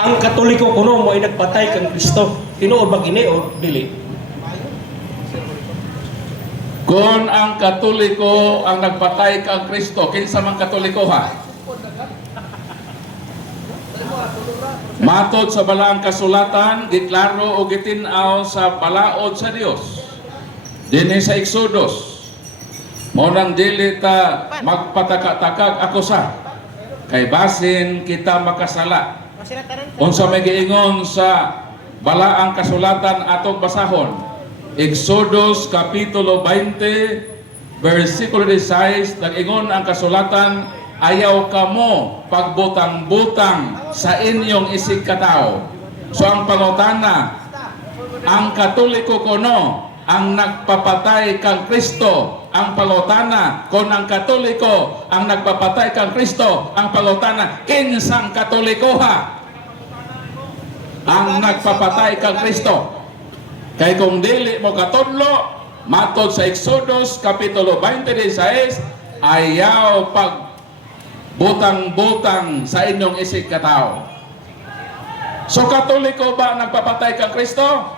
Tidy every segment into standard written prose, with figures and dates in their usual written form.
ang Katoliko kuno mo ay nagpatay kang Kristo. Tinuod ba gini o dili? Kung ang Katoliko ang nagpatay kang Kristo, kinsa man Katoliko ha? Matod sa balaang kasulatan, giklaro o gitinaw sa balaod sa Dios. Dinhi sa Exodus, mo nang dili ta magpataka-takag ako sa kay basin kita makasala. Unsa may giingon sa balaang kasulatan atong basahon? Exodus kapitulo 20 versikulo 16, nag-ingon ang kasulatan, ayaw kamo pagbutang-butang sa inyong isig katao. So ang pangutana, ang Katoliko kuno ang nagpapatay kang Kristo. Ang pangutana, kung ang Katoliko ang nagpapatay kang Kristo, ang pangutana, kinsang Katoliko ha? Ang nagpapatay kang Kristo. Kay kung dili mo katudlo, matod sa Exodus kapitulo 20:16, ayaw pag butang-butang sa inyong isig katao. So Katoliko ba nagpapatay kang Kristo?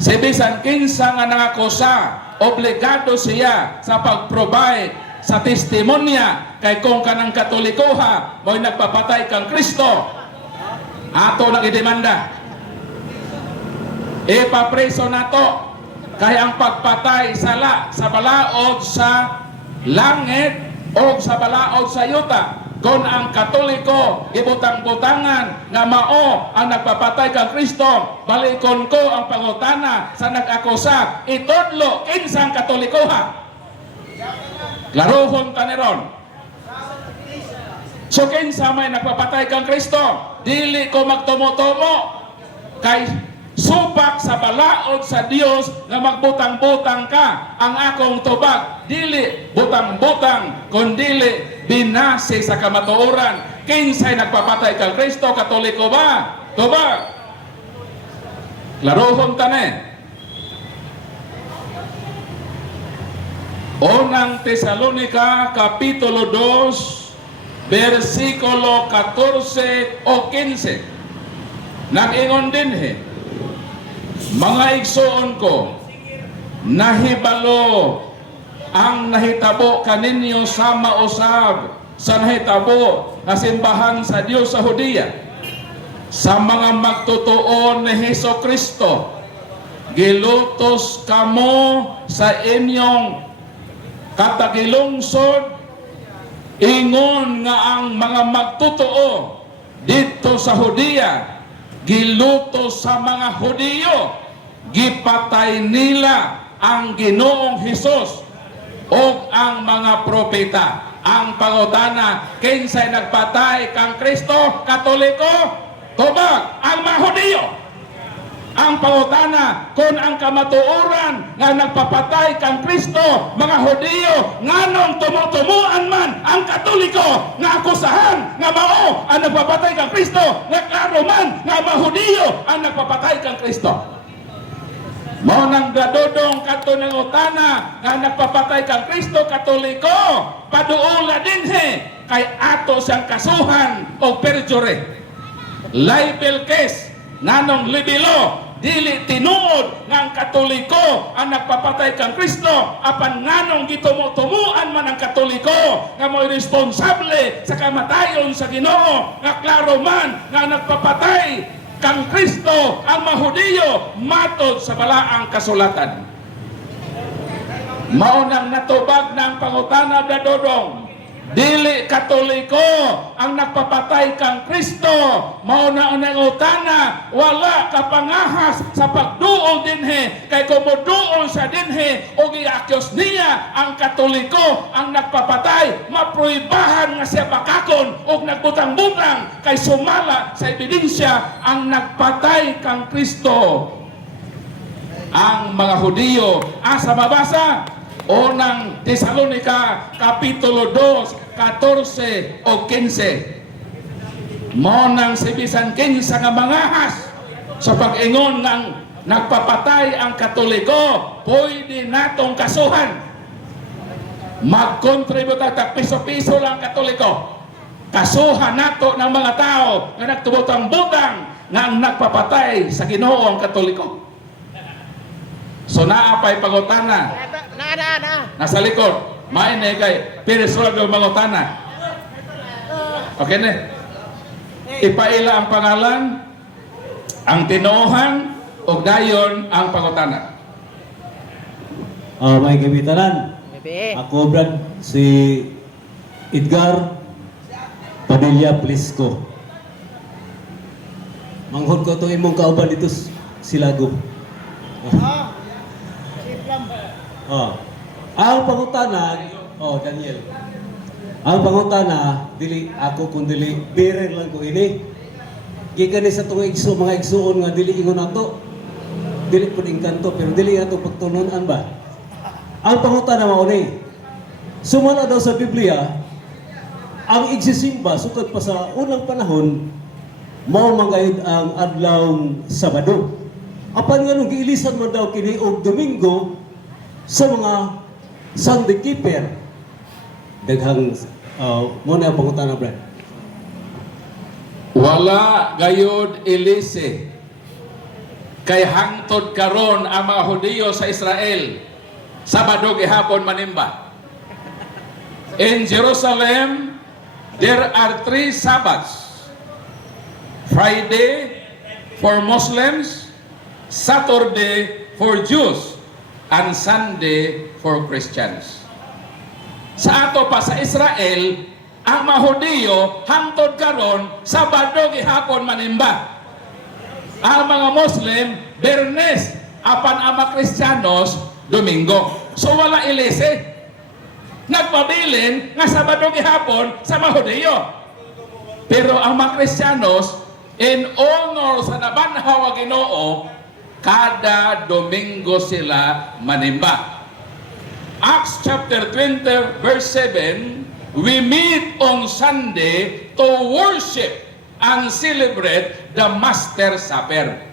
Si bisan kinsa nga nangakusa, obligado siya sa pag-provide sa testimonya kay kung kanang Katoliko ha, mo'y nagpapatay kang Kristo, ato nang idemanda. Ipapreso nato kay ang pagpatay sala sa balaod sa langit o sa balaod sa yuta. Kung ang Katoliko ibutang-butangan nga mao ang nagpapatay kang Kristo, balikon ko ang pangutana sa nag-akusa, itudlo kinsang Katoliko ha? Klarohon taniron. So kinsa may nagpapatay kang Kristo, dili ko magtumo-tumo kay subak sa balaod sa Dios nga magbutang-butang ka. Ang akong tubag, dili butang-butang, kundi binase sa kamatuoran. Kinsay nagpapatay kang Kristo, Katoliko ba? Tubag. Klarohon tani. Unang Tesalonica kapitulo 2 versikulo 14 o 15. Nag-ingon din mga igsoon ko, nahibalo ang nahitabo kaninyo sama usab sa nahitabo na simbahan sa Dios sa Hudiya, sa mga magtutuon ni Hesus Kristo. Gilutos kamo sa inyong katagilungsod, ingon nga ang mga magtutuo dito sa Hudiya gilutos sa mga Hudiyo, gipatay nila ang Ginoong Hesus o ang mga propeta. Ang pangutana, kinsay nagpatay kang Kristo, Katoliko? Tubag, ang mga Hudiyo. Ang pangutana, kung ang kamatuoran nga nagpapatay kang Kristo, mga Hudiyo, nganong tumutumuan man ang Katoliko nga akusahan nga mao ang nagpapatay kang Kristo, nga klaro man nga mga Hudiyo ang nagpapatay kang Kristo. Mao nang gadodong kadto ng utana nga nagpapatay kang Kristo, Katoliko, paduula dinhi kay ato siyang kasuhan o perjury, libel case, nganong libelo, dili tinuod nga ang Katoliko ang nagpapatay kang Kristo, apan nganong gitumo-tumuan man ang Katoliko nga mo'y responsable sa kamatayon sa Ginoo, nga klaro man nga nagpapatay kang Kristo ang mga Hudiyo matod sa balaang kasulatan. Mao nang natubag ng pangutana dadodong, dili Katoliko ang nagpapatay kang Kristo. Mao na ang utana, wala kapangahas sa pagduol dinhi, kay kumuduol sa dinhi o giakyos niya ang Katoliko ang nagpapatay, mapruibahan nga siya bakakon o nagbutang-butang kay sumala sa ebidensya ang nagpatay kang Kristo. Ang mga Hudiyo, asa mabasa? Unang Tesalonica kapitulo 2 14 o 15. Mo nang sibisan kinsa nga mangahas sa pag-ingon ng nagpapatay ang Katoliko, pwede natong kasuhan. Mag-contribute at piso-piso lang Katoliko. kasuhan nato ng mga tao nga nagtubotang butang nga ang nagpapatay sa Ginoo ang Katoliko. So naapay pangutana nasa likod. Maine kay Piriswaldo mangutana. Okay na. Ipaila ang pangalan, ang tinuohan, o dayon ang pangutana. May gabitanan. Ako, Brad, si Edgar Padilla Plisco. Manghod ko itong imong kauban dito Silago. Ang pangutana, Daniel. Ang pangutana, dili ako kung dili birer lang ko ini. Gikan ni sa itong mga igsuon nga dili ingon nato. Dili po ingkanto, pero dili ato pagtununan ba? Ang pangutana mao ni. Sumala daw sa Biblia, ang igsisimba sukad pa sa unang panahon, mao magayud ang adlawng Sabado. Apan nga nung giilisan mo daw kini og Domingo sa mga Sunday keeper. Daghang muna ang pangutana, Brad. Wala gayud ilise kay hangtod karon ang mga Hudiyo sa Israel Sabado gihapon manimba. In Jerusalem there are 3 Sabbaths. Friday for Muslims, Saturday for Jews, and Sunday for Christians. Sa ato pa sa Israel, ang mga Hudiyo hangtod karon Sabado gihapon manimba. Ang mga Muslim Bernes, apan ang mga Kristiyanos Domingo. So wala ilise. Nagpabilin nga Sabado gihapon sa mga Hudiyo. Pero ang mga Kristiyanos in honor sa nabanhaw nga Ginoo, kada Domingo sila manimba. Acts chapter 20 verse 7, we meet on Sunday to worship and celebrate the Master Supper.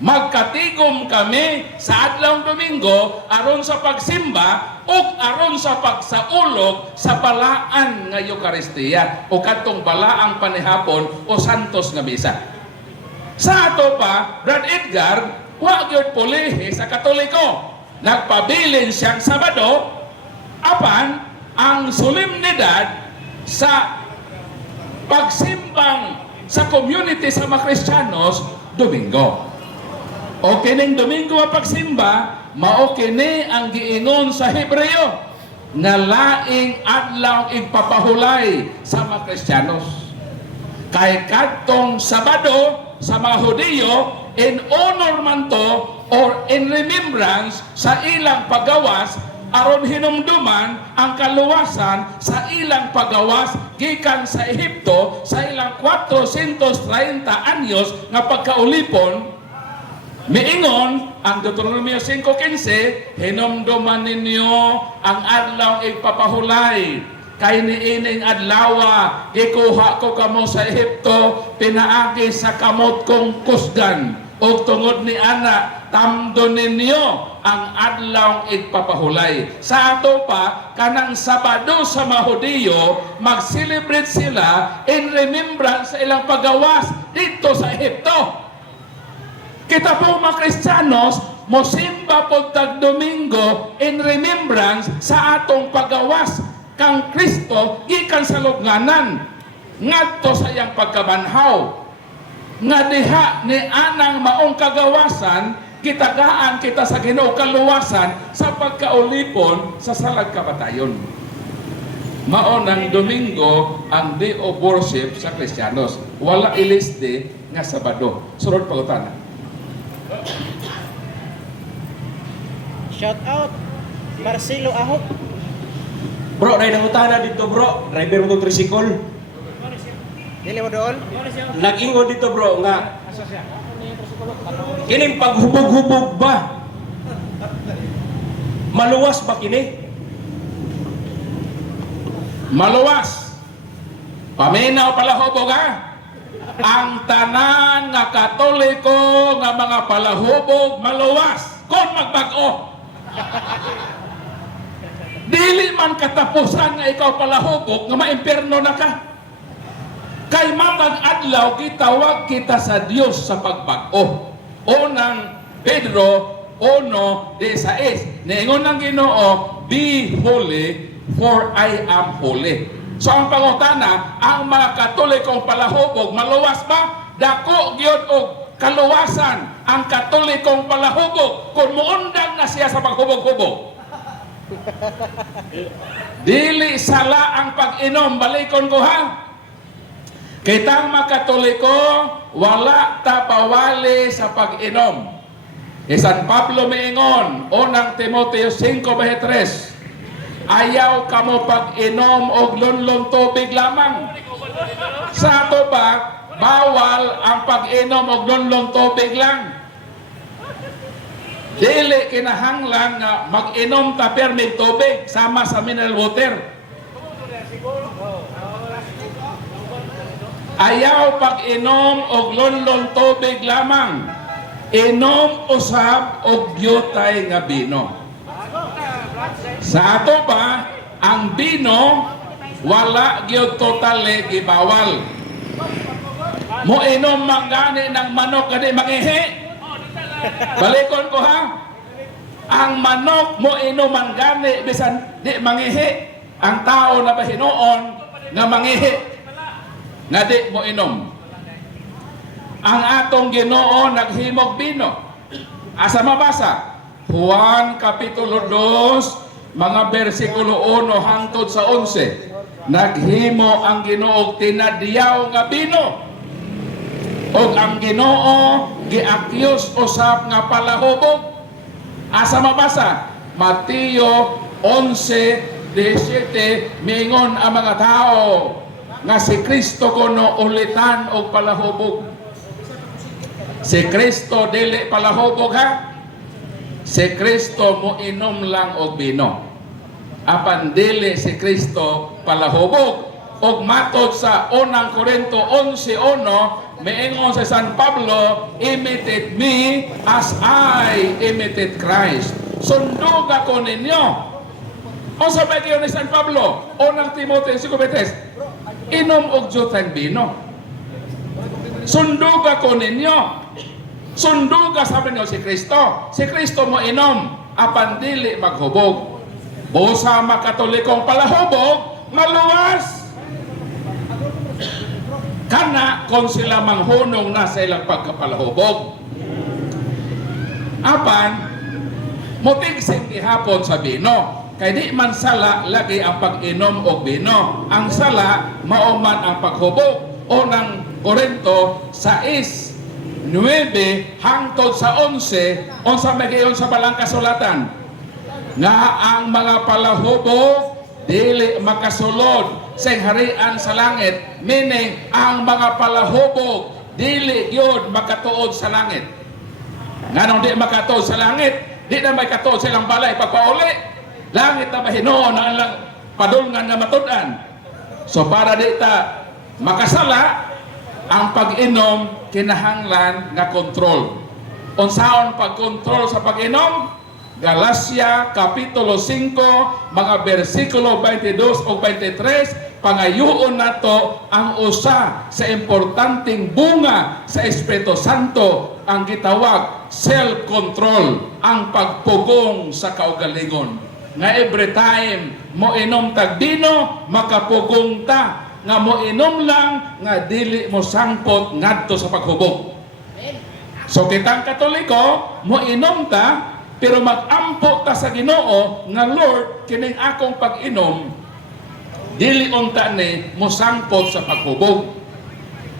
Magkatigom kami sa adlawng Domingo aron sa pagsimba ug aron sa pagsaulog sa balaan nga Eucharistia o kadtong balaang panihapon o santos nga misa. Sa ato pa, Brad Edgar, wa gyud pulihi sa Katoliko. Nagpabilin siyang Sabado, apan ang solemnidad sa pagsimbang sa community sa mga Kristiyanos, Domingo. O kining Domingo ang pagsimba, mao kini ang giingon sa Hebreo nga laing adlaw igpapahulay sa mga Kristiyanos. Kay kadtong Sabado sa mga Hudiyo, in honor man to or in remembrance sa ilang paggawas aron hinumduman ang kaluwasan sa ilang paggawas gikan sa Ehipto sa ilang 430 anyos nga pagkaulipon. Miingon ang Deuteronomio 5:15, hinumduman ninyo ang adlaw igpapahulay kay niining adlawa gikuha ko kamo sa Ehipto, pinaagi sa kamot kong kusgan ug tungod ni ana tamdon ninyo ang adlaw igpapahulay. Sa ato pa kanang Sabado sa mga Hudiyo, mag-celebrate sila in remembrance sa ilang paggawas dito sa Ehipto. Kita po mga Kristiyanos, mosimba po tag Domingo in remembrance sa atong paggawas kang Kristo gikan sa lubnganan ngadto sa iyang pagkabanhaw nga diha ni anang maong kagawasan kitagaan kita sa Ginoo kaluwasan sa pagkaulipon sa salag kamatayon. Mao nang Domingo ang day of worship sa Kristiyanos. Wala iliste nga Sabado. Sunod pangutana. Shout out Marcelo Ahok. Bro, na nangutana dito bro. Driver mo itong tricycle. Dili mo doon? Nag-ingon dito bro nga kining paghubog-hubog ba? Maluwas ba kini? Maluwas. Paminaw palahubog ha. Ang tanan nga Katoliko nga mga palahubog maluwas kon magbag-o. Dili man katapusan nga ikaw palahubog nga maimpierno na ka. Kay matag adlaw gitawag kita sa Dios sa pagbag-o. Unang Pedro 1:16. Niingon ng Ginoo, be holy for I am holy. So ang pangutana, ang mga Katolikong palahubog maluwas ba? Dako gyud og kaluwasan ang Katolikong palahubog kung muundang na siya sa paghubog-hubog. Dili sala ang pag-inom, balikon ko ha. Kay tang mga Katoliko wala ta pawali sa pag-inom. San Pablo miingon, unang Timoteo 5:3, ayaw kamo pag-inom og lunlong tubig lamang. Sa ato ba, bawal ang pag-inom og lunlong tubig lang. Dili kinahanglan nga mag-inom ta permig tubig sama sa mineral water. Ayaw pag-inom og lunlong tubig lamang. Inom usab og gyutay nga bino. Sa ato ba, ang bino wala gyud totally gibawal. Mo inom man gani ng manok kadi mangihi. Balikon ko ha. Ang manok mo inom man gani bisan di mangihi. Ang tao na bahinuon nga mangihi nga di mo inom. Ang atong Ginoo naghimog bino. Asa mabasa? Juan Kapitulo 2, mga bersikulo 1 hangtod sa 11. Naghimo ang Ginoo tinadyaw nga bino. Og ang Ginoo giakyos usab nga palahubog. Asa mabasa? Mateo 11:17 miingon ang mga tao nga si Kristo kuno ulitan og palahubog. Si Kristo dili palahubog ha. Si Kristo mo inom lang og bino. Apan dili si Kristo palahubog. Og matod sa 1 Korinto 11:1 miingon sa San Pablo, imitate me as I imitate Christ. Sundog ako ninyo. O sabay kayo ni San Pablo, 1 Timoteo 5:3, inom og jutang bino. Sundog ako ninyo. Sundog ka sabi niyo si Kristo. Si Kristo mo inom, apan dili maghubog. Busa makatolikong palahubog, maluwas. Kana kung sila manghunong na sa ilang pagkapalahubog. Apan, mutigsing gihapon sa bino. Kay di man sala lagi ang pag-inom og bino. Ang sala, mauman ang paghubog. Unang Korinto 6:9 hangtod sa 11, unsa magiyon sa balang kasulatan nga ang mga palahubog dili makasulod sa harian sa langit, meaning ang mga palahubog dili gyud makatuod sa langit. Nganong di makatuod sa langit, di na may katuod silang balay pagpauli. Langit na mahinuon ang lang padulngan nga matud-an. So para di ta makasala, ang pag-inom kinahanglan nga kontrol. Unsaon pag-kontrol sa pag-inom? Galacia Kapitulo 5 mga bersikulo 22 o 23, pangayoon nato ang usa sa importanteng bunga sa Espiritu Santo, ang gitawag self-control, ang pagpugong sa kaugalingon. Nga every time mo inom tag bino, makapugong ta. Nga mo inom lang, nga dili mo sangpot ngadto sa paghubog. So kitang Katoliko, mo inom ta, pero mag-ampo ta sa Ginoo nga Lord, kining akong pag-inom dili unta ni mo sangpot sa paghubog.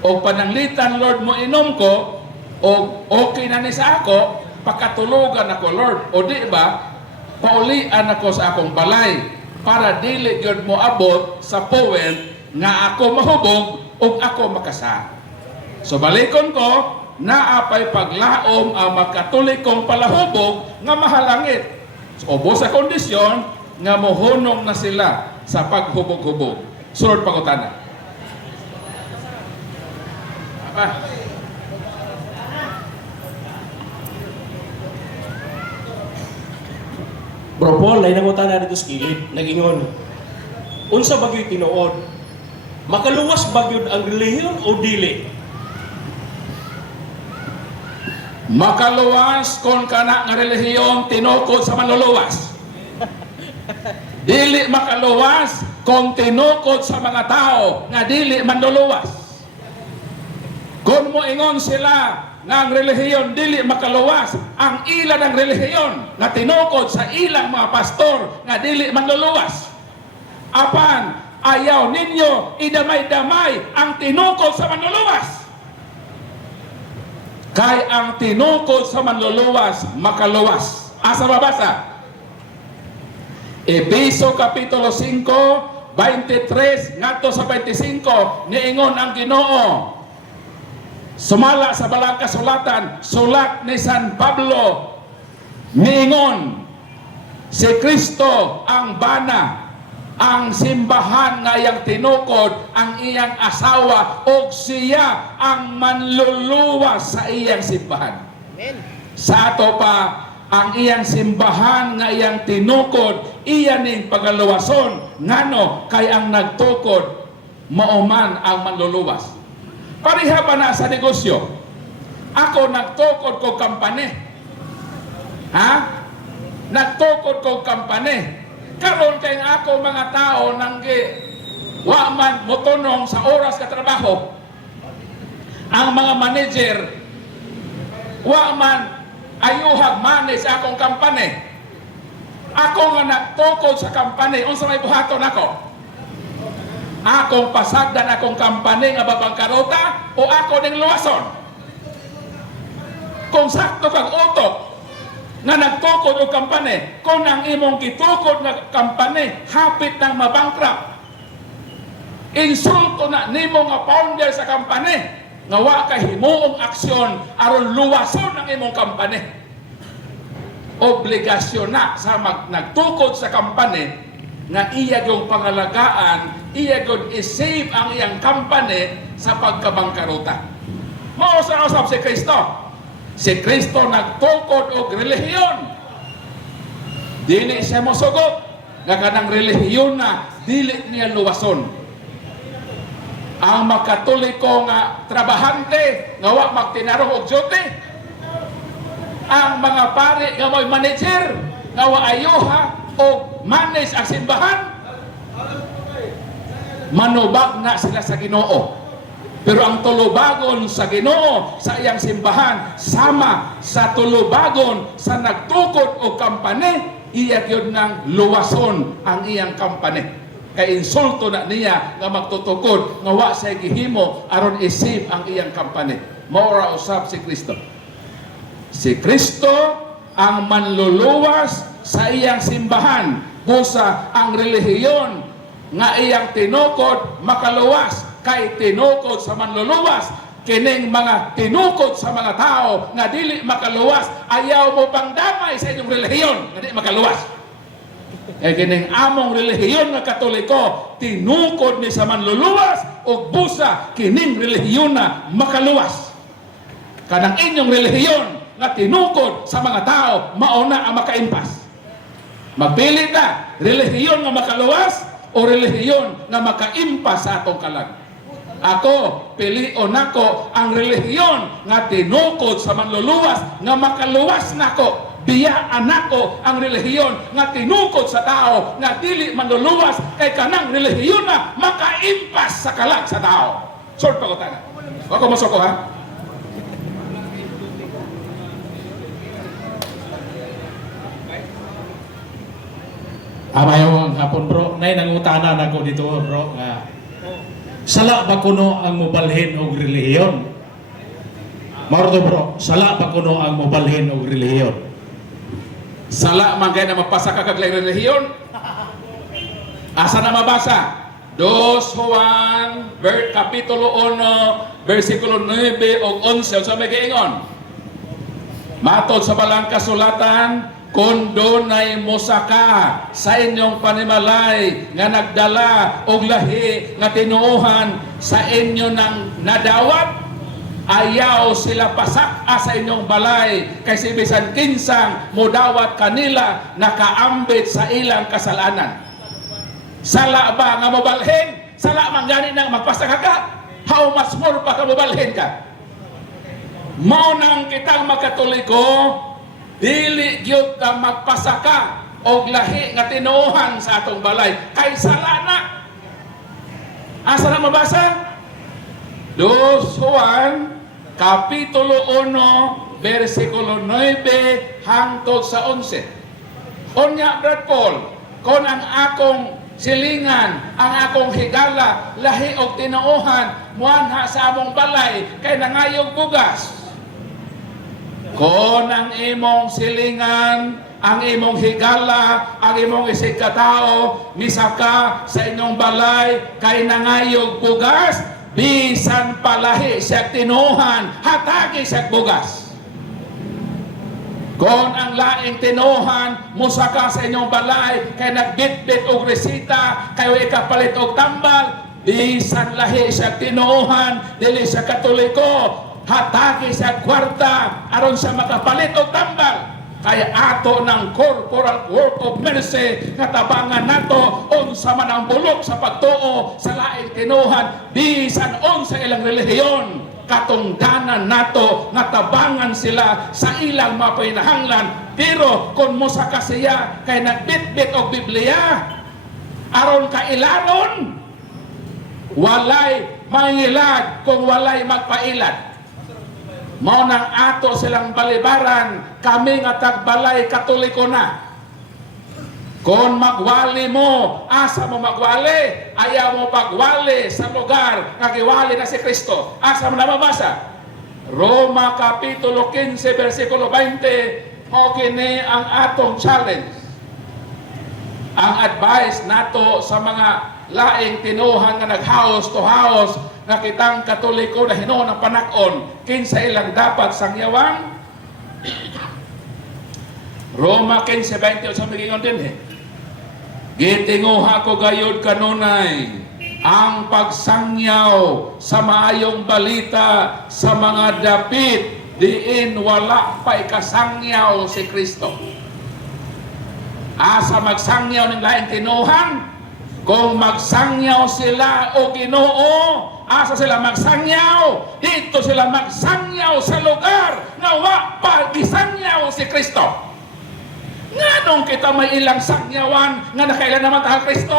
O pananglitan Lord, mo inom ko o okay na ni sa ako, pakatulugan ako Lord. O di ba, paulian ako sa akong balay para dili gyud mo abot sa point nga ako mahubog o ako makasa. So balikon ko, naapay paglaom ang magkatolikong palahubog nga mahalangit. So obo sa kondisyon nga mohunong na sila sa paghubog-hubog. Sunod pangutana. Apa? Bro Paul, lain ang utana dito sa kilid. Nagingon, unsa bagyo'y tinuod Makaluwas ba gyud ang relihiyon o dili? Makaluwas kon kana nga relihiyon tinukod sa manluluwas. Dili makaluwas kung tinukod sa mga tao nga dili manluluwas. Kung mo ingon sila nga ang relihiyon dili makaluwas, ang ilan ng relihiyon nga tinukod sa ilang mga pastor nga dili manluluwas. Apan ayaw ninyo idamay-damay ang tinukod sa manluluwas. Kay ang tinukod sa manluluwas makaluwas. Asa mabasa? Efeso Kapitulo 5, 23 ngadto sa 25 niingon ang Ginoo. Sumala sa balang kasulatan, sulat ni San Pablo, niingon, si Kristo ang bana, ang simbahan nga iyang tinukod, ang iyang asawa, o siya ang manluluwas sa iyang simbahan. Amen. Sa ato pa, ang iyang simbahan nga iyang tinukod, iyaning pagaluwason, ngano kay ang nagtukod, mauman ang manluluwas. Pariha pa na sa negosyo. Ako nagtukod ko kampane. Ha? Nagtukod ko kampane. Karon kay ako mga tao nang wa man motunong sa oras ka trabaho. Ang mga manager wa man ayuhag manage akong kampane. Ako nga nagtukod sa kampane, unsa may buhaton ako? Akong pasagdan akong kampane nga babangkarota o ako ning luwason? Kung sakto kang utok nga nagtukod og kampane, kung ang imong gitukod nga kampane hapit nang mabankrupt, insulto na nimo nga founder sa kampane nga wa kay himuong aksyon aron luwason ang imong kampane. Obligasyon na sa nagtukod sa kampane nga iya yung pangalagaan, iya yung isave ang iyang kampane sa pagkabangkaruta. Mao sa usab si Kristo. Si Kristo nagtukod og relihiyon. Dili siya mosugot nga kanang relihiyon na dili niya luwason. Ang makatoliko nga trabahante nga wa magtinarong og duty. Ang mga pari nga may manager nga wa ayuha o manage ang simbahan, manubag na sila sa Ginoo. Pero ang tulubagon sa Ginoo sa iyang simbahan sama sa tulubagon sa nagtukod o kampane, iya gyud nang luwason ang iyang kampane. Kay insulto na niya nga magtutukod nga wa say gihimo aron isave ang iyang kampane. Mao ra usab si Kristo. Si Kristo ang manluluwas sa iyang simbahan, busa ang relihiyon nga iyang tinukod makaluwas. Kay tinukod sa manluluwas, kining mga tinukod sa mga tao nga dili makaluwas, ayaw mo pang damay sa inyong relihiyon nga dili makaluwas. Kining among relihiyon nga Katoliko, tinukod ni sa manluluwas o busa kining relihiyon na makaluwas. Kanang inyong relihiyon nga tinukod sa mga tao, mauna ang makaimpas. Magpili na, relihiyon nga makaluwas o relihiyon nga makaimpas sa atong kalag. Ako, pilion nako ang relihiyon nga tinukod sa manluluwas nga makaluwas nako. Biyaan nako ang relihiyon nga tinukod sa tao nga dili manluluwas kay kanang relihiyon na makaimpas sa kalag sa tao. Sort pa ko tanan. Ako masoko ha. Amayong hapon bro, nay nangutana nako dito bro nga sala ba kuno ang mobalhin og relihiyon? Marto bro, sala ba kuno ang mobalhin og relihiyon? Sala man kay na magpasa ka kag relihiyon. Asa na mabasa? 2 Juan Kapitulo 1 versikulo 9 ug 11 sa may giingon. Matod sa balang kasulatan, kung dunay mosaka sa inyong panimalay nga nagdala og lahi nga tinuohan sa inyo nang nadawat, ayaw sila pasaka sa inyong balay kay bisan kinsang modawat kanila nakaambit sa ilang kasalanan. Sala ba nga mobalhin sala man gani nang magpasaka ka, how much more pa ka mobalhin ka? Mao nang kitang magkatoliko, dili gyud ta magpasaka og lahi nga tinuohan sa atong balay kay sala na. Asa na mabasa? 2 Juan Kapitulo 1 versikulo 9 hangtod sa 11. Unya, Brad Paul, kon ang akong silingan, ang akong higala, lahi og tinuohan, muanha sa among balay, kay nangayog bugas. Kon ang imong silingan, ang imong higala, ang imong isig katao, misaka sa inyong balay, kay nangayog bugas, bisan palahi siya tinuhan, hatagi siya bugas. Kung ang laing tinuhan, musaka sa inyong balay, kay nagbitbit og resita, kayo ikapalit og tambal, bisan lahi siya tinuhan, dili siya katoliko, hatagi siya kwarta, aron siya makapalit og tambal. Kaya ato ng corporal work of mercy nga tabangan nato unsa man ang bulok sa pagtuo sa laing tinuhan bisan unsa ilang relihiyon katungdanan nato nga tabangan sila sa ilang mapainahanglan. Pero kung musaka siya kay nagbitbit og Biblia aron kailaron, walay mangilag kung walay magpailad. Mao nang ato silang balibaran, kami nga tagbalay katoliko na. Kung magwali mo, asa mo magwali? Ayaw mo pagwali sa lugar nga giwali na si Kristo. Asa mo nababasa? Roma Kapitulo 15 versikulo 20, mao kini ang atong challenge. Ang advice nato sa mga laing tinuhan nga naghaos to house nga kitang katoliko na hinuon ang panakon kinsa ilang dapat sangyawang. Roma 15:20 sa migingon din gitinguha ko gayud kanunay ang pagsangyaw sa maayong balita sa mga dapit diin wala pa ikasangyaw si Kristo. Asa magsangyaw ng laing tinuhan? Kung magsangyaw sila o Ginoo, asa sila magsangyaw? Dito sila magsangyaw sa lugar na wa pa gisangyaw si Kristo. Nganong kita may ilang sangyawan nga nakailan naman tahal Kristo?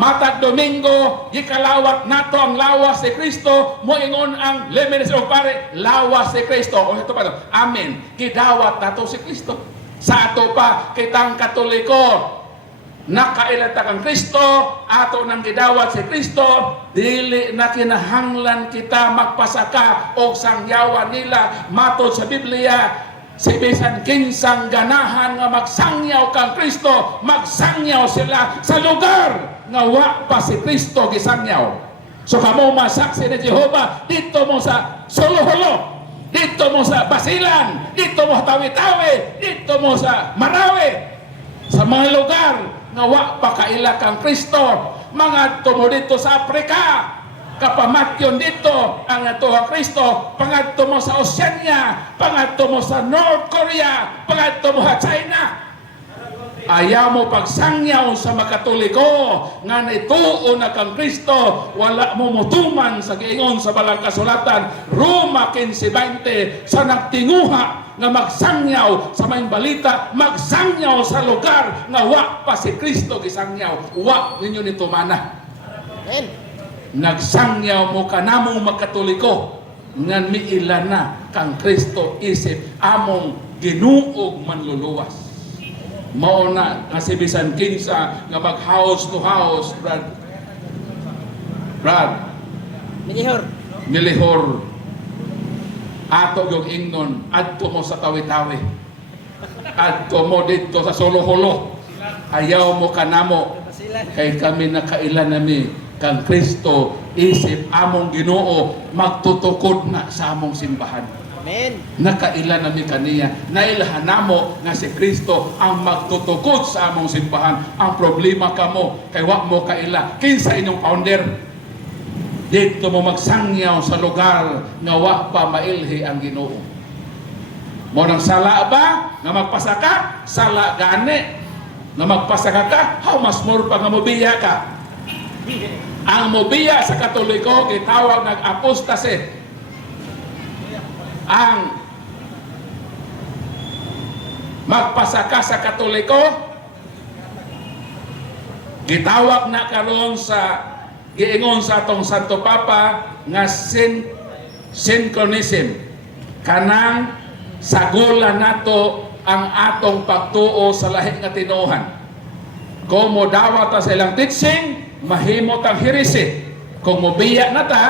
Matag Domingo, gikalawat nato ang lawas si Kristo, moingon ang Lemenes o pare, lawas si Kristo. O ito pa ito, amen. Gidawat nato si Kristo. Sa ato pa, kitang Katoliko, nakailata kang Kristo, ato nang gidawat si Kristo, dili na kinahanglan kita magpasaka o sangyawan nila. Matod sa Biblia, si bisan kinsang ganahan nga magsangyaw kang Kristo, magsangyaw sila sa lugar nga wa pa si Kristo gisangyaw. So kamo masaksi ni Jehova dito mo sa Soloholo, dito mo sa Basilan, dito mo sa Tawi-Tawi, dito mo sa Marawi, sa mga lugar nga wa pa kaila kang Kristo. Mga tumo dito sa Afrika, kapamatyon dito ang atuha Kristo. Pangadto mo sa Oceania, pangadto mo sa North Korea, pangadto mo sa China. Ayaw mo pagsangyaw sa makatoliko nga nituo na kang Kristo, wala mo mutuman sa giingon sa balang kasulatan Roma 15:20 sa nagtinguha nga magsangyaw sa may balita, magsangyaw sa lugar nga wa pa si Kristo gisangyaw. Wa ninyo nito mana. Amen. Nagsangyaw mo kanamo makatoliko nga miila na kang Kristo isip among ginuog manluluwas. Mao na nga si bisan kinsa nga mag house to house, Brad Milihor ato yung ingnon, adto mo sa Tawi-Tawi, adto mo dito sa Soloholo, ayaw mo kanamo kay kami nakailan nami kang Kristo isip among Ginoo magtutukod na sa among simbahan. Amen. Nakailan nami kaniya, nailhan namo nga si Kristo ang magtutukod sa among simbahan. Ang problema kamo kay wa mo kaila kinsa inyong founder. Dito mo magsangyaw sa lugar nga wa pa mailhi ang Ginoo. Mo nang sala ba nga magpasaka? Sala gani nga magpasaka ka, how much more pa nga mobiya ka? Ang mobiya sa Katoliko gitawag nag apostasy. Ang magpasaka sa Katoliko gitawag na karon sa giingon sa atong Santo Papa nga synchronism, kanang sagulan nato ang atong pagtuo sa lahi nga tinuohan. Kung modawat ta sa ilang teaching, mahimo tang heresy. Kung mobiya na ta,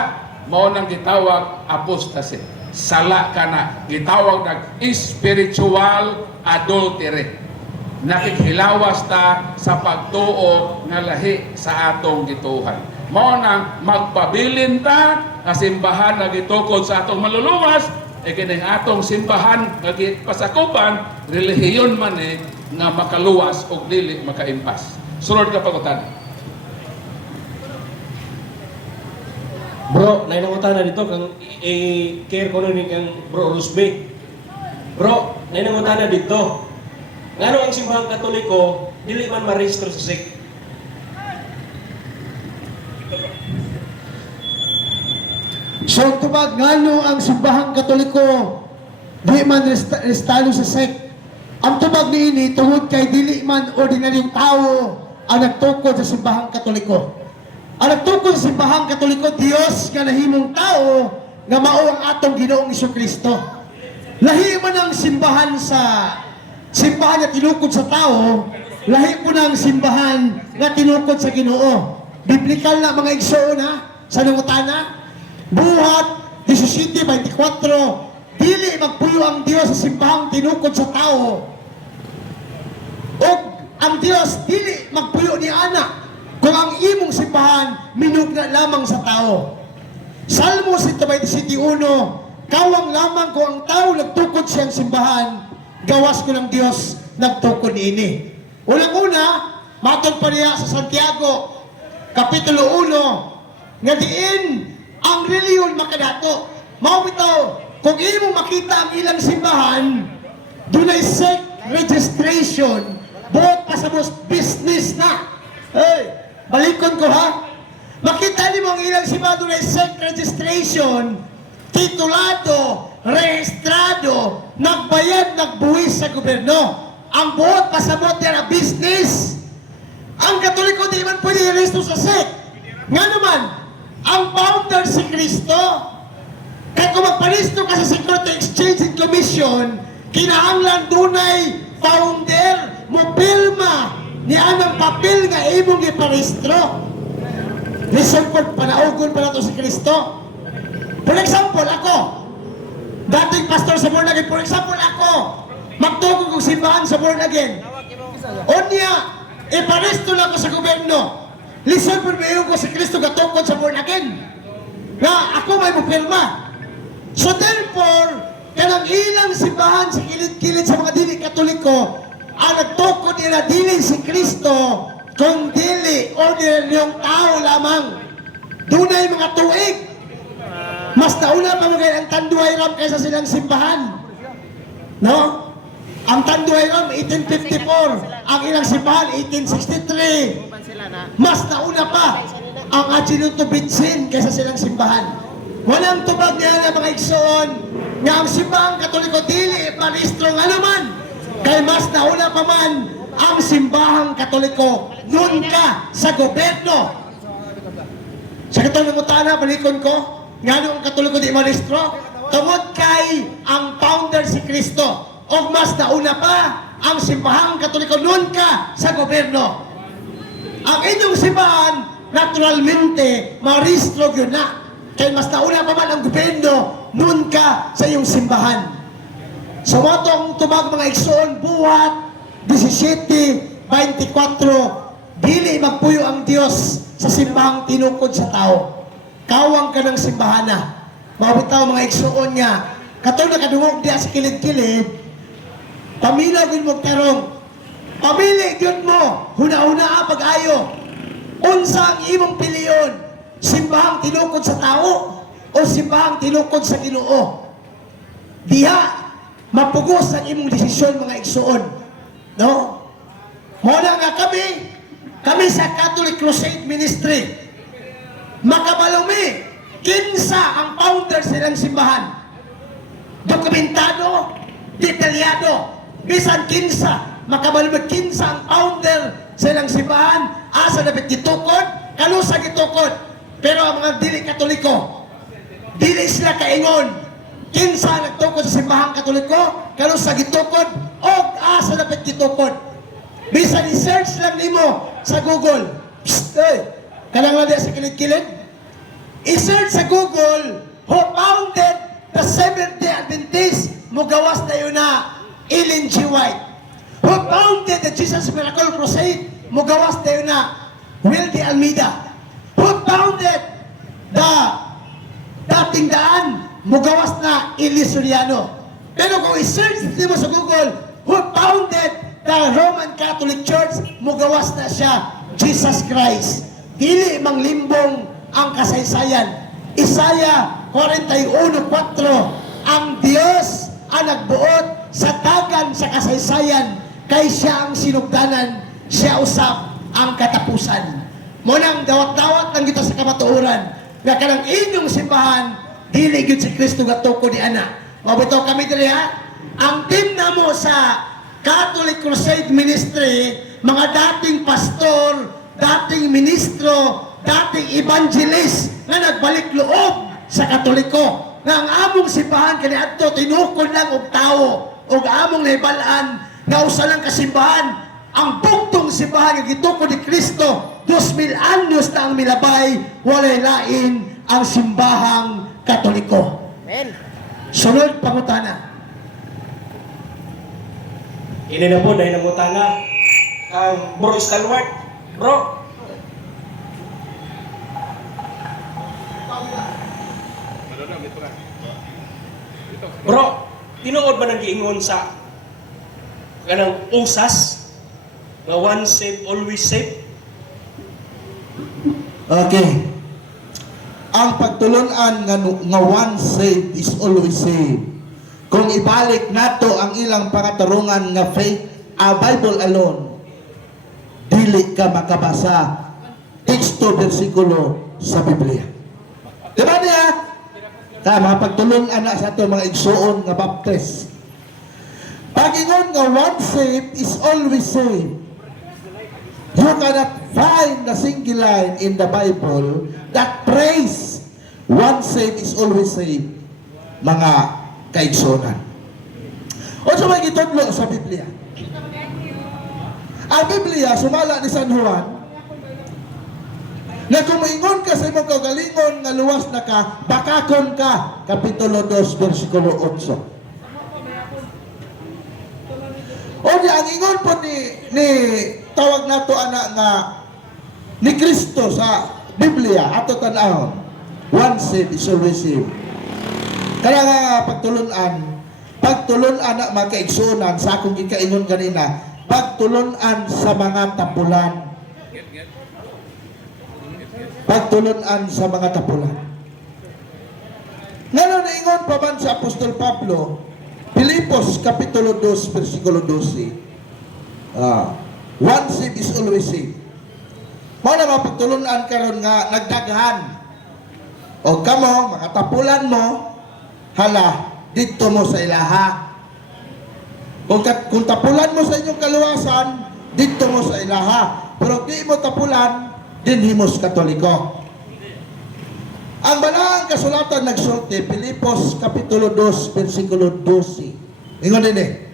mao nang gitawag apostasy. Sala ka na, gitawag nag spiritual adultery. Nakikhilawas ta sa pagtuo nga lahi sa atong gituhan. Mao nang magpabilin ta nga simbahan nga gitukod sa atong maluluwas, e kining atong simbahan nga pasakupan relihiyon man nga makaluwas og dili makaimpas. Sunod ka pagutan. Bro, nainangutan na dito kang i-care ko nun kang Bro Rusby. Bro, nainangutan na dito. Ngano ang simbahang Katoliko, dili man marehistro sa SEC. So tubag ngano ang simbahang Katoliko di man restalo sa SEC. Ang tubag niini tungod kay dili man ordinaryong tao ang nagtukod sa simbahang Katoliko. Ang nagtukod sa simbahang Katoliko, Dios nga nahimong tao nga mao ang atong Ginoong Jesucristo. Lahi man ang simbahan nga tinukod sa tao, lahi po na ang simbahan nga tinukod sa Ginoo. Biblikal na mga igsoon sa nangutana. Buhat 17:24, dili magpuyo ang Dios sa simbahang tinukod sa tao. O ang Dios dili magpuyo ni anak kung ang imong simbahan minugna lamang sa tao. Salmo 127:1, kawang lamang kung ang tao nagtukod siyang simbahan, gawas ko ng Dios nagtukod niini. Unang-una, matod pa niya sa Santiago Kapitulo 1, nga diin ang reliyon makadato. Mao bitaw, kung imong makita ang ilang simbahan, dunay SEC registration, buot pa sa most business na. Hey, balikon ko ha. Makita ni mo ang ilang simbahan dunay SEC registration, titulado, rehistrado, nagbayad, nagbuwis sa gobyerno. Ang buot pasabot yan ang business. Ang Katoliko di man pwede i-rehisto sa SEC. Nga naman, ang founder si Kristo. Kaya kung magparisto ka sa Security Exchange and Commission, kinahanglan dunay founder mo pirma ni anang papel nga imong iparehistro. Listen po, panaugon pa na to si Kristo. For example, ako, dating pastor sa Born Again, for example, ako, magtugog kong simbahan sa Born Again. Unya, iparesto lang ko sa gobyerno. Listen po, mayon ko si Kristo katungkod sa Born Again. Na ako may mupirma. So therefore, kanang ilang simbahan sa kilid-kilid sa mga dili Katoliko, ang nagtukod nila dili si Kristo, kung dili ordinaryong tao lamang. Dunay mga tuig. Mas nauna pa mga ang Tanduay Ram kaysa silang simbahan. No? Ang Tanduay Ram, 1854. Ang ilang simbahan, 1863. Mas nauna pa ang Aginuto Bitsin kaysa silang simbahan. Walang tubag niya na mga igsoon nga ang simbahang Katoliko dili parehistro nga naman. Kay mas nauna pa man ang simbahang Katoliko nun ka sa gobyerno. Sa Katoliko tana, balikon ko, nga nung ang Katoliko di marehistro, tungod kay ang founder si Kristo. O mas nauna pa ang simbahang Katoliko nun ka sa gobyerno. Ang inyong simbahan, naturalmente, marehistro yun na. Kaya mas nauna pa man ang gobyerno, nun ka sa iyong simbahan. Sa watong tubag mga igsoon, buhat, 17:24, dili magpuyo ang Dios sa simbahang tinukod sa tao. Kawang ka ng simbahan na. Mabitaw mga igsoon niya, katong nakadungog diya sa kilid-kilid, pamilaw din mo karong, pamili yun mo, huna-huna pag-ayo. Unsa ang imong piliyon? Simbahang tinukod sa tao o simbahang tinukod sa Ginoo? Diha, mapugos ang imong desisyon mga igsoon. No? Muna nga kami sa Catholic Crusade Ministry. makabalumi, kinsa ang founder silang simbahan. Dokumentado, detalyado, bisan kinsa, makabalumi, kinsa ang founder silang simbahan, asa dapat gitukod, kanusa gitukod. Pero ang mga dili katoliko, dili sila kaingon, kinsa nagtukod sa simbahang katoliko, kanusa gitukod, o asa dapat gitukod. Bisan i-search lang nimo sa Google. Psst, kanang lang sa kilid-kilid. I-search sa Google, who founded the Seventh-day Adventist, mugawas na yun na Ellen G. White. Who founded the Jesus Miracle Crusade, mugawas na yun na Wilde Almeida. Who founded the Dating Daan, mugawas na Eli Soriano. Pero kung i-search nimo sa Google, who founded the Roman Catholic Church, mugawas na siya, Jesus Christ. Dili manglimbong ang kasaysayan. Isaiah 41:4, ang Dios ang nagbuot sa dagan sa kasaysayan, kay siya ang sinugdanan, siya usab ang katapusan. Munang dawat-dawat lang kita sa kamatuoran, nga kanang inyong simbahan, dili gyud si Kristo gatuko ni ana. Mabuto kami diri ha. Ang team namo sa Catholic Crusade Ministry, mga dating pastor, dating ministro, dating evangelist na nagbalik loob sa Katoliko, nga ang among simbahan kaniadto tinukod lang og tao, og among naibalaan nga usa lang kasimbahan, ang bugtong simbahan nga gitukod ni Kristo, 2,000 anyos na ang milabay, walay lain ang simbahang Katoliko. Amen. Sunod pangutana. Ini na po, dahil namutana. Bro Stalwart. Bro. Bro, tinuod ba nang giingon sa kanang usas na one safe, always safe? Okay. Ang pagtulunan nga one saved is always saved. Kung ibalik nato ang ilang pangatarungan nga faith, Bible alone, dili ka makabasa teksto bersikulo sa Biblia. Diba niya? Kaya mga pagtulunan na sa ato mga igsuon nga baptist. Pag-ingon nga one saved is always saved. You cannot find a single line in the Bible that prays one saved is always saved. Mga kaigsunan. O sa may gitudlo sa Biblia. Ang Biblia, sumala ni San Juan, na kumingon ka sa imong kaugalingon nga luwas na ka, bakakon ka, Kapitulo 2, versikulo 8. O di, ang ingon po ni tawag nato ana nga ni Kristo sa Biblia, ato tanahon, one saved is always saved. Kaya nga pagtulunan na mga kaigsunan sa akong gikaingon kanina, pagtulunan sa mga tapulan. Pagtulunan sa mga tapulan. Ngano naingon pa man sa Apostol Pablo, Pilipos Kapitulo 2, versikulo 12. One saved is always saved. Mao na mapagtulunan karon nga nagdaghan. O kamo, mga tapulan mo, hala, dito mo sa ilaha. Kung tapulan mo sa inyong kaluwasan, dito mo sa ilaha. Pero di mo tapulan, dinhimos Katoliko. Ang balaang kasulatan nagsulti, Pilipos Kapitulo 2, versikulo 12. Ingon din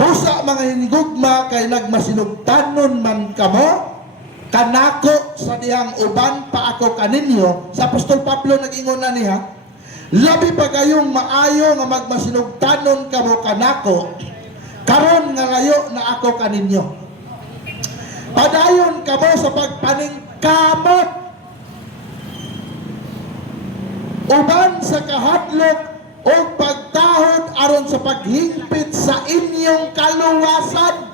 busa mga hinigugma kay nagmasinugtanon man kamo, kanako sa dihang uban pa ako kaninyo. Sa Apostol Pablo nag-ingon na niya, labi pa kayong maayo nga magmasinugtanon kamo kanako, karon nga layo na ako kaninyo. Padayon kamo sa pagpaningkamot, uban sa kahadlok o pagtahod aron sa paghingpit sa inyong kaluwasan.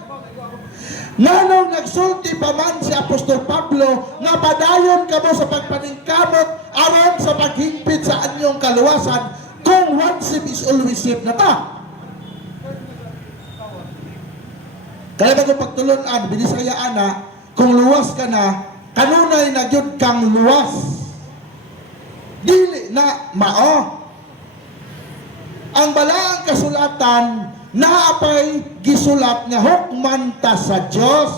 Nanong nagsulti pa man si Apostol Pablo nga padayon kamo sa pagpaningkamot aron sa paghingpit sa inyong kaluwasan, kung one saved is always saved na ta. Kaya bago pagtulunan, binisaya ana, kung luwas ka na, kanunay na gyud kang luwas. dili na mao. Ang balaang kasulatan naapay gisulat nga hukman ta sa Dios.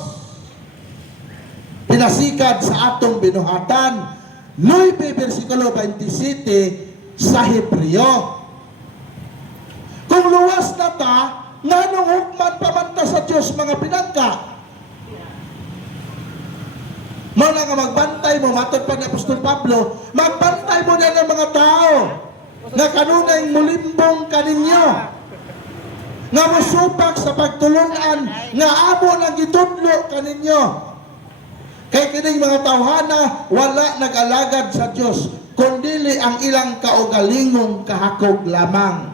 Pinasikad sa atong binuhatan 9 versikulo 27 sa Hebreo. Kung luwas na ta, nganong hukman pamanta sa Dios mga pinangka? Mao na nga magbantay mo, matod pa ni Apostol Pablo, magbantay mo na ng mga tao nga kanunay mulimbong kaninyo, nga musupak sa pagtulungan, nga amo nang gitudlo kaninyo. Kay kining mga tawhana wala nag-alagad sa Dios, kundili ang ilang kaugalingong kahakog lamang.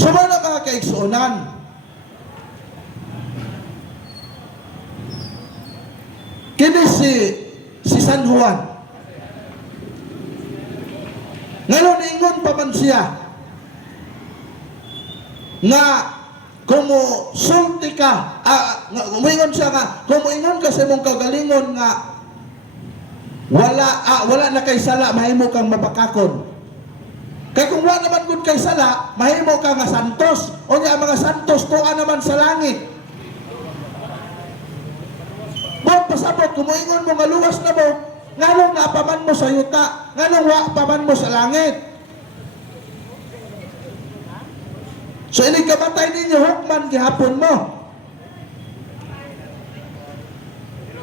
Suma na mga kaigsuonan, kini si San Juan, ngayon ingon pa man siya nga kumusulti ka, umingon siya nga, kumuingon ka sa imong kagalingon nga wala na kay sala, mahimo kang mabakakon. Kaya kung wala naman kung kay sala, mahimo ka nga santos, o niya ang mga santos tuwa naman sa langit. Huwag pasabot, kumuingon mo nga luwas na mo, nganong napaman mo sa yuta, nganong wa paman mo sa langit. So inig kamatay ninyo, hukman gihapon mo.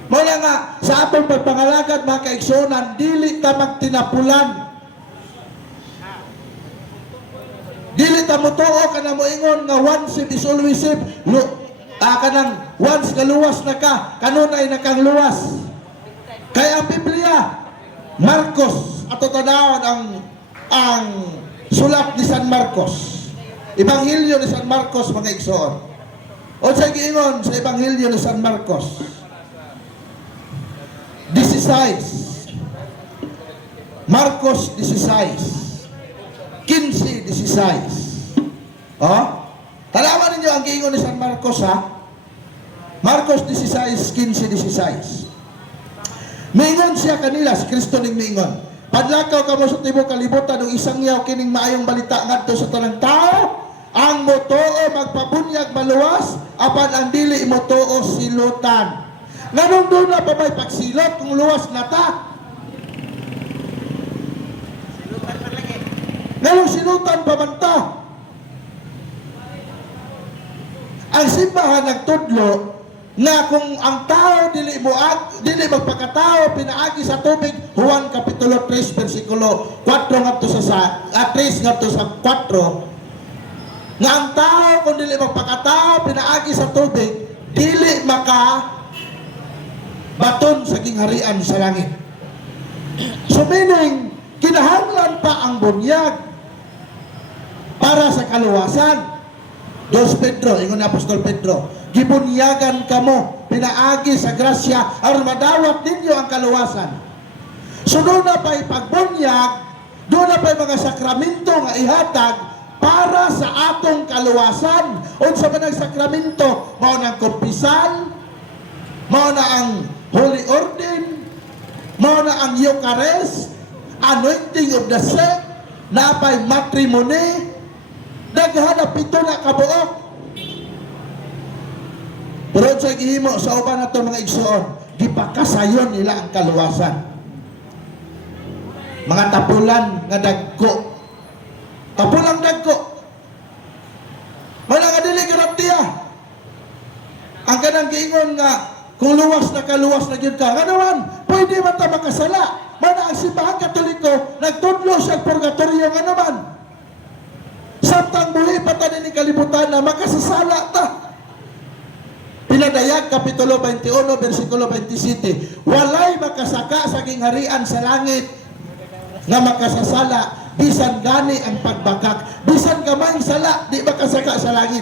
Mula nga, sa atong pagpangalagad mga kaigsuonan, dili ta magtinapulan. Dili ta mutuo ka na moingon nga once is always safe. Kanang once kaluwas na ka, kanunay na kang luwas. Kaya ang Biblia, Marcos, ato tanawon ang sulat ni San Marcos. Ebanghelyo ni San Marcos mga igsoon. O sa giingon sa Ebanghelyo ni San Marcos 16. Marcos 16. 15:16. Oh? Tanawan ninyo ang giingon ni San Marcos ha. Marcos 16:15-16. Mingon siya kanila, si Kristo ning mingon. Padlakaw ka mo sa tibuok kalibutan ng isang yaw kining maayong balita ngadto sa tanang tao. Ang motoo magpabunyag maluwas, apan ang dili motoo silutan. Nganong doon na pa may pagsilot kung luwas na ta? Nganong silutan pa man ta? Ang simbahan nagtudlo na kung ang tao dili magpakatao pinaagi sa tubig, Juan kapitulo 3 versikulo 4 ngadto sa 3 ngadto sa 4, nga ang tao kung dili magpakatao pinaagi sa tubig, dili maka baton sa gingharian sa langit. So meaning, kinahanglan pa ang bunyag para sa kaluwasan. 2 Pedro, ingon ni Apostol Pedro, gibunyagan kamo, pinaagi sa grasya, aron madawat ninyo ang kaluwasan. So doon na pa'y pagbunyag, doon na pa'y mga sakramento nga ihatag para sa atong kaluwasan. Unsa man ang sakramento, mao na ang kumpisal, mao na ang Holy Ordain, mao na ang Eucharist, anointing of the sick, napay matrimony, naghanap ito na kabuok. Pero sa gihimo sa uban nato mga igsoon, gipakasayon nila ang kaluwasan. Mga tapulan nga dagko. Tapulang dagko. Wala nga dili garantiya. Ang kanang giingon nga kung luwas na kaluwas na gyud ka, kanawan, pwede man ta makasala. Mana ang simbahan Katoliko nagtudlo sa purgatorio nga naman. Samtang buhi pa ta ni kalibutan na makasasala ta. Pinadayag kapitulo 21 versikulo 27, walay makasaka sa gingharian sa langit nga makasasala bisan gani ang pagbakak, bisan gamay sala di makasaka sa langit.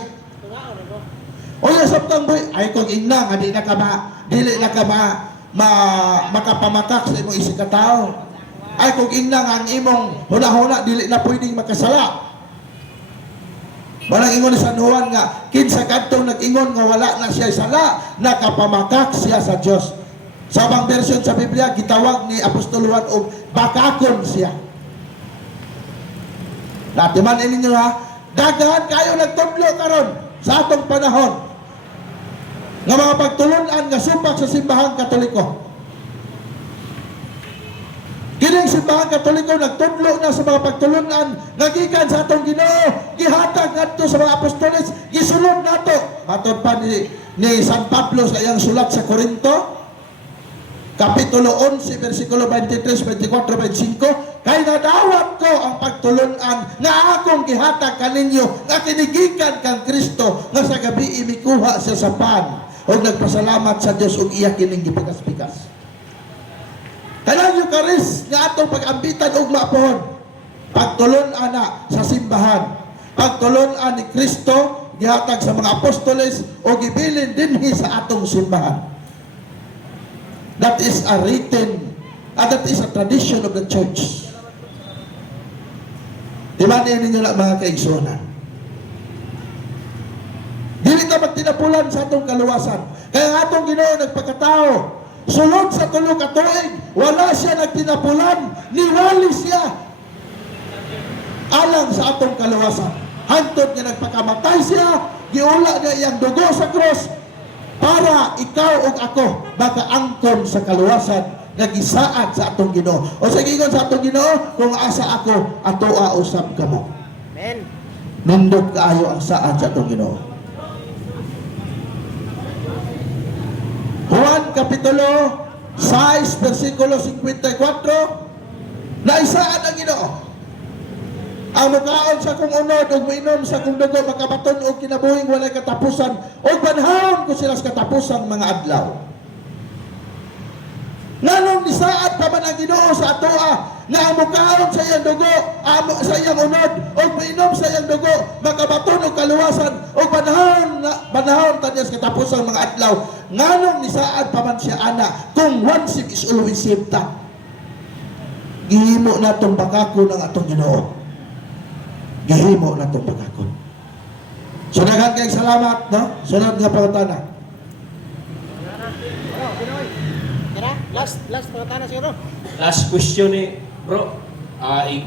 O yung samtang buhi ay kung ingna nga dili na ka makapamakak sa imong isig ka tao. Ay kung ingna nga ang imong huna-huna dili na pwedeng makasala. Walang ingon ni San Juan nga kinsa kadtong nag-ingon nga wala na siya sala, nakapamakak siya sa Dios. Sa ubang version sa Biblia, gitawag ni Apostol Juan og bakakon siya. Natiman ninyo ha, daghan kayo nagtudlo karon sa atong panahon nga mga pagtulunan nga supak sa simbahang Katoliko. Kining simbahang Katoliko nagtudlo na sa mga pagtulunan nga gikan sa atong Ginoo, gihatag ngadto sa mga apostoles, gisulod nato. Matod pa ni San Pablo sa iyang sulat sa Korinto, Kapitulo 11, versikulo 23, 24, 25, kay nadawat ko ang pagtulunan nga akong gihatag kaninyo nga kinigikan kang Kristo nga sa gabi imikuha siya sa pan o nagpasalamat sa Dios ug iya kining gipikas-pikas. Kanang Eucharist nga atong pag-ambitan og maapon, pagtulunan na sa simbahan, pagtulunan ni Kristo gihatag sa mga apostoles o gibilin dinhi sa atong simbahan. That is a written, that is a tradition of the church. Timanin ninyo na mga kaigsunan. Dili ka magtinapulan sa atong kaluwasan. Kaya atong Ginoo nagpakatao. Sulod sa tulo ka tuig, wala siya nagtinapulan, niwali siya alang sa atong kaluwasan. Hantod nga nagpakamatay siya, giula niya iyang dugo sa cross, para ikaw ug ako makaangkon sa kaluwasan nga gisaad sa atong Ginoo. O sa gigon sa atong Ginoo, kung asa ako, atoa usab kamo. Amen. Nindot kaayo ang saad sa atong Ginoo. Juan Kapitulo 6, versikulo 54, na isaad ang Ginoo. Ang mukaon sa kong unod ug mainom sa kong dugo makabaton og kinabuhing walay katapusan ug banhawon ko sila sa katapusan mga adlaw. Nganong nisaad pa man ang Ginoo sa atoa nga ang mukaon sa iyang dugo, sa iyang unod ug mainom sa iyang dugo makabaton og kaluwasan ug banhawon tanya sa katapusan mga adlaw. Nganong nisaad pa man siya ana kung once is always saved ta. Gihimo natong bakakon ang atong Ginoo. Gihimo na itong pagkakon. So daghan kayong salamat, no? Sunod nga pangutana. Tara, last pangutana siguro. Last question ni bro.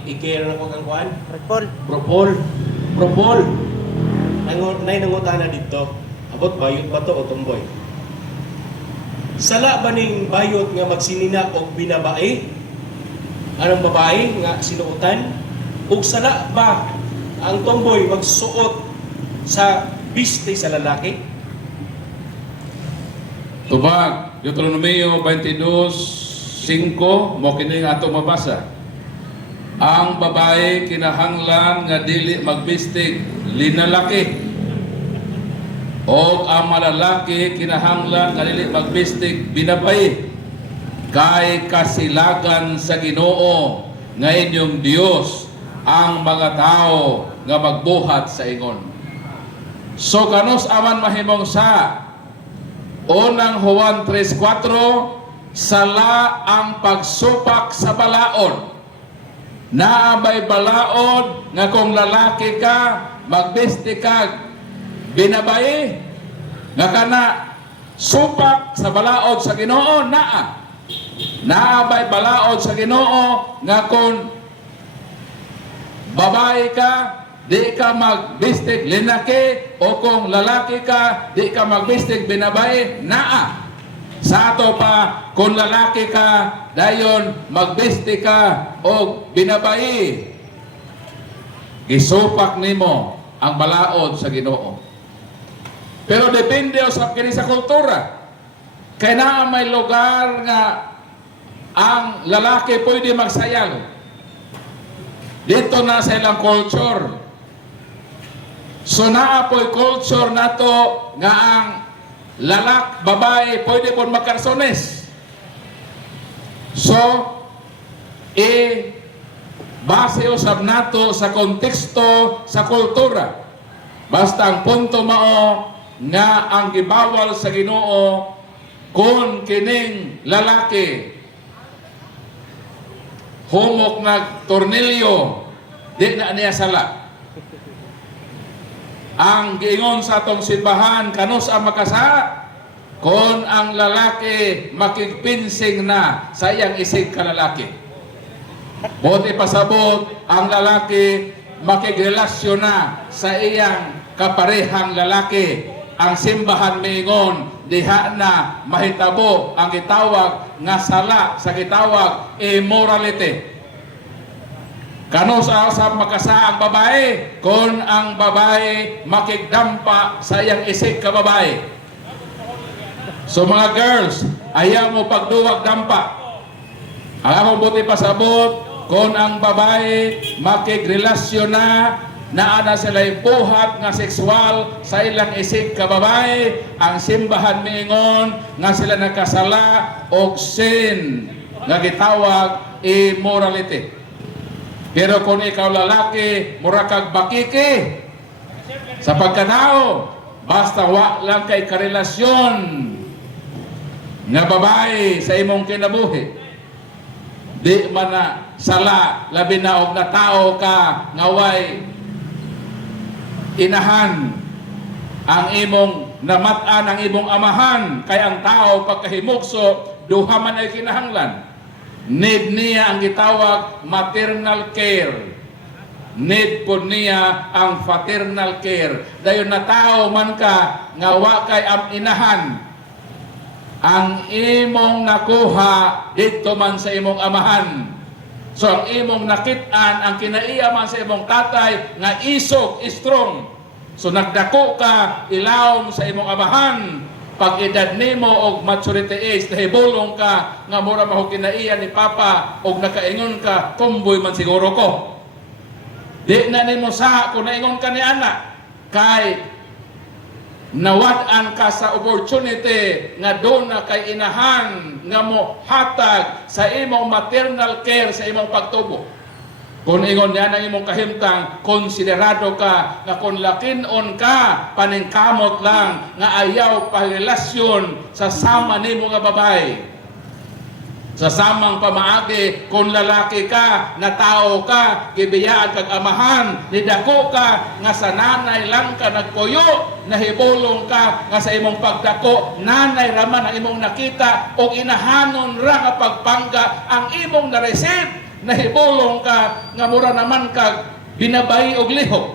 I-care na ko kang kuan. Paul. Bro Paul. Nay nangutana dito. Abot bayot ba to o tumboy? Sala ba ning bayot nga magsinina og binabae? Anong babae nga sinuotan? Ug sala ba ang tomboy magsuot sa biste sa lalaki? Tubag, Deuteronomio 22:5 mo kini nga ato mabasa. Ang babae kinahanglan nga dili magbistig linalaki. O ang malalaki kinahanglan nga dili magbistig binabae. Kay kasilagan sa Ginoo nga inyong Dios ang mga tao nga magbuhat sa ingon. So kanus aman mahimong sa unang Juan 3:4, sala ang pagsupak sa balaod. Naabay balaod nga kung lalaki ka, magbiste ka, binabae, nga kana supak sa balaod sa Ginoo, naa. Naabay balaod sa Ginoo nga kung babae ka, di ka magbistig linaki, o kung lalaki ka, di ka magbistig binabae, naa. Sa ato pa, kung lalaki ka, dayon magbistig ka o binabae. Gisupak nimo ang balaod sa Ginoo. Pero depende usab kini sa kultura. Kaya na may lugar nga ang lalaki pwede magsayal. Dito na sa ilang culture. So naapoy culture na to nga ang babae pwede po magkarsones. So, base usab nato sa konteksto sa kultura. Basta ang punto mao nga ang gibawal sa Ginoo kung kining lalaki humok nag tornilyo, di na niya sala. Ang giingon sa atong simbahan, kanus ang makasa, kung ang lalaki makigpinsing na sa iyang isig kalalaki. Buti pasabot ang lalaki makigrelasyon na sa iyang kaparehang lalaki. Ang simbahan miingon diha na mahitabo ang gitawag nga sala sa gitawag immorality. Kano sa makasa ang babae kung ang babae makigdampa sa iyang isig ka babae. So mga girls, ayaw mo pagduwag dampa. Ang akong buti pasabot kung ang babae makigrelasyon na ana sila buhat nga sexual sa ilang isig ka babae, ang simbahan miingon nga sila nakasala og sin nga gitawag immorality. Pero kung ikaw lalaki, mura kag bakiki sa pagkatao, basta wa lang kay karelasyon nga babae sa imong kinabuhi, di man na sala labi na og natao ka nga way inahan ang imong namat-an ang imong amahan, kay ang tao pagkahimugso duha man ay kinahanglan. Need niya ang gitawag maternal care. Need po niya ang paternal care. Dayon na tao man ka nga wa kay am inahan, ang imong nakuha dito man sa imong amahan. So ang imong nakit-an, ang kinaiyaman sa imong tatay nga isog, strong. So nagdako ka, ilawom sa imong amahan. Pag edad nimo og maturity age, nahibulong ka nga mura maho kinaiya ni papa og nakaingon ka, kumboy man siguro ko. Di na nimo sa kung naingon ka ni anak, kay nawad-an ka sa opportunity nga doon na kay inahan nga mo hatag sa imong maternal care sa imong pagtubo. Kung ingon yan ang imong kahimtang, konsiderado ka nga kung lakinon ka, paningkamot lang nga ayaw parelasyon sa sama nimo nga babae. Sa samang pamaagi, kung lalaki ka, na tao ka, gibiyaan kag amahan, nidako ka, nga sa nanay lang ka nagpuyo, nahibulong ka, nga sa imong pagdako, nanay raman ang imong nakita, o inahanon ra nga pagpangga, ang imong na-receive, nahibulong ka, nga mura naman kag binabay og lihok.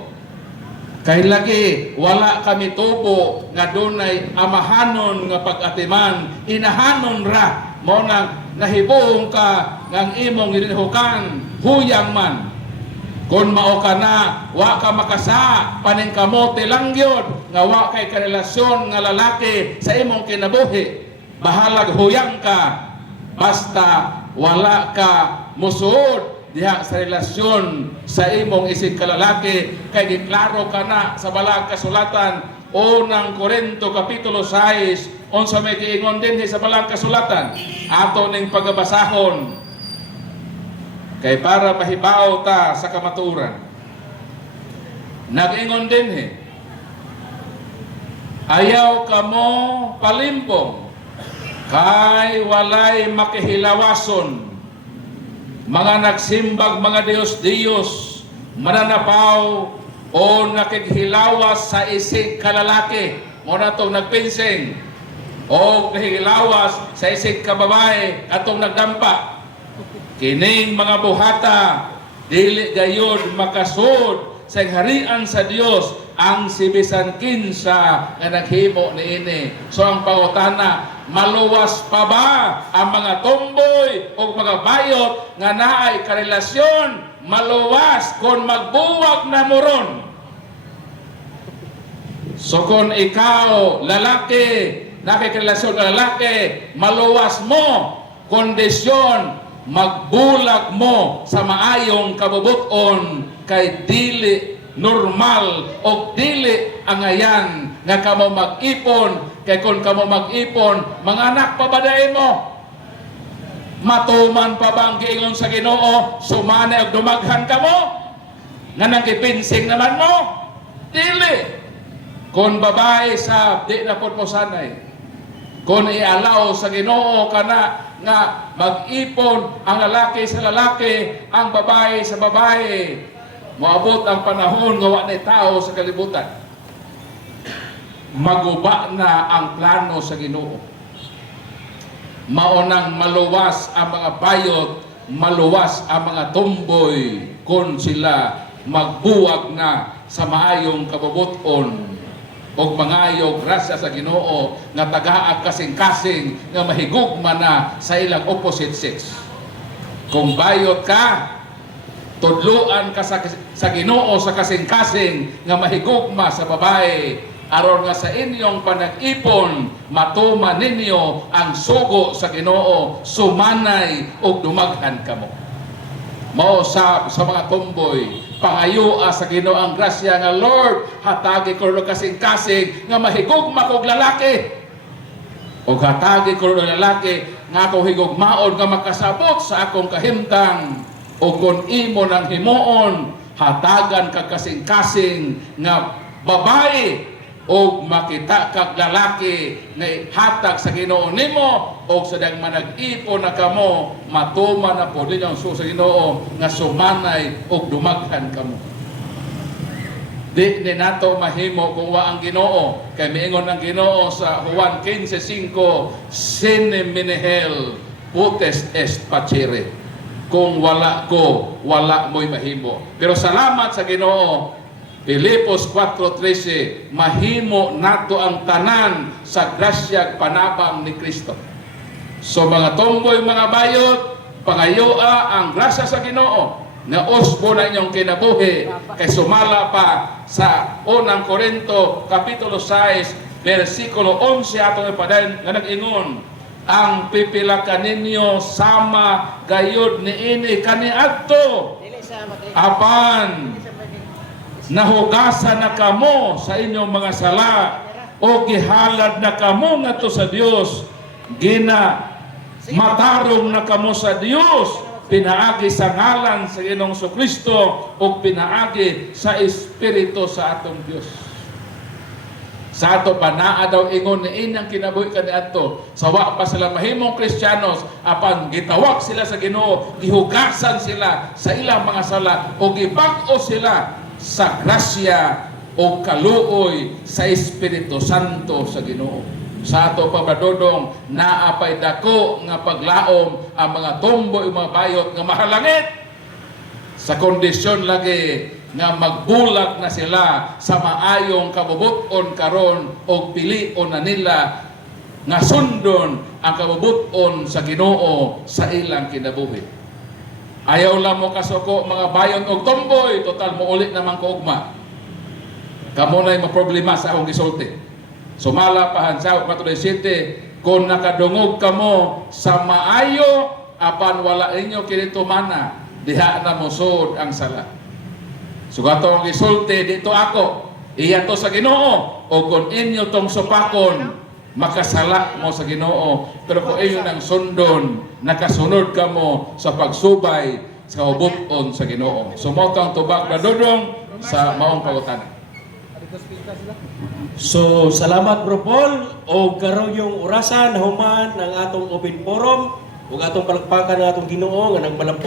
Kay lagi, wala kami tubo, nga dunay amahanon nga pag-atiman, inahanon ra, mo nang nahibong ka ng imong ginhukan, huyang man. Kung mao ka na, wa ka makasa, paningkamote lang yun, nga wa kay karelasyon nga lalaki sa imong kinabuhi. Bahalag huyang ka, basta wala ka musuod diha sa relasyon sa imong isig kalalaki, kay giklaro ka na sa balang kasulatan, unang Korinto kapitulo 6, unsa may giingon din sa balang kasulatan, ato ning pagabasahon kay para mahibaw ta sa kamatuoran. Nag-ingon din ayaw kamo palimpong kay walay makihilawason, mga nagsimbag mga Diyos-Diyos, mananapaw o nakighilawas sa isig kalalaki, mo na itong nagpinsing, o nahihilawas sa isig kababae atong nagdampa. Kining mga buhata, dili gayon makasud sa harian sa Dios ang sibisan kinsa nga naghimo niini. So ang pangutana, maluwas pa ba ang mga tomboy o mga bayot nga naay karelasyon? Maluwas kung magbuwag na moron. So kung ikaw lalaki, nakikarelasyon ka lalaki, maluwas mo, kondisyon, magbulag mo sa maayong kabubuton, kay dili normal o dili angayan nga kamo mag-ipon. Kay kung kamo mag-ipon, mga anak pabadain mo, matuman pa bang giingon sa Ginoo, sumane og dumaghan kamo nga nagipinsing naman mo? Dili. Kung babae sa di na pud mo sanay, kung ialaw sa Ginoo kana nga mag-ipon ang lalaki sa lalaki, ang babae sa babae, moabot ang panahon nga wa na tao sa kalibutan. maguba na ang plano sa Ginoo. Maunang maluwas ang mga bayot, maluwas ang mga tumboy kung sila magbuwag na sa maayong kabubuton o mangayo grasya sa Ginoo nga tagaag kasing-kasing nga mahigugma na sa ilang opposite sex. Kung bayot ka, tudluan ka sa Ginoo sa kasing-kasing nga mahigugma sa babae, aron nga sa inyong panag-ipon matuman ninyo ang sugo sa Ginoo, sumanay ug dumaghan kamo. Mao sa mga tomboy, pangayua sa Ginoo ang grasya nga Lord, hatagi ko kasing-kasing nga mahigugma kog lalaki. O hatagi ko lalaki nga ako higugmaon nga makasabot sa akong kahimtang. O kung imo nang himuon, hatagan ka kasing-kasing nga babae o makita kag lalaki nga hatag sa Ginoo nimo o sa dang manag-ipon na kamo matuman na po ninyong sa Ginoo nga sumanay o dumaghan kamo. Di ni nato mahimo kung wa ang Ginoo, kay miingon ang Ginoo sa Juan 15:5, sine minihel putes est facere. Kung wala ko, wala mo'y mahimo. Pero salamat sa Ginoo, Pilipos 4:13, mahimo nato ang tanan sa grasyag panabang ni Kristo. So mga tomboy, mga bayot, pangayua ang grasya sa Ginoo na usbo na inyong kinabuhi kay sumala pa sa unang Korinto kapitulo 6 versikulo 11 atong ipadayon nga nag-ingon, ang pipila kaninyo sama gayud niini kaniadto Dili sa matay. apan nahugasan na kamo sa inyong mga sala o gihalad na kamo ngadto sa Dios, matarong na kamo sa Dios, pinaagi sa ngalan sa Ginoong Kristo o pinaagi sa Espiritu sa atong Dios. Sa ato pa naa daw ingon ni inang kinabuhi kaniadto, sawa pa sila mahimong Kristiyanos, apan gitawag sila sa Ginoo, gihugasan sila sa ilang mga sala o gibag-o sila sa grasya o kaluoy sa Espiritu Santo sa Ginoo. Sa ato pabadodong naapay dako nga paglaom ang mga tomboy o mga bayot nga mahalangit sa kondisyon lagi nga magbulag na sila sa maayong kabubuton karon o pilion na nila nga sundon ang kabubuton sa Ginoo sa ilang kinabuhi. Ayaw lang mo kasuko mga bayon og tomboy, total mo ulit naman ko ugma. Kamo na'y maproblema sa akong gisulti. Sumala pahan sa 4:7, kung nakadungog kamo sa maayo, apan wala inyo kinitumana, diha na musod ang sala. Sugato ang gisulti dito ako, iya to sa Ginoo, o kung inyo tong supakon, makasala mo sa Ginoo. Pero kung inyo nang sundon, nakasunod ka mo sa pagsubay sa kabubuton sa Ginoo. Sumoto ang tubag na dudong sa maong pangutana. So, salamat Bro Paul o karon yung orasan na human ng atong open forum ug atong palakpakan ng atong Ginoo nga nagbalampo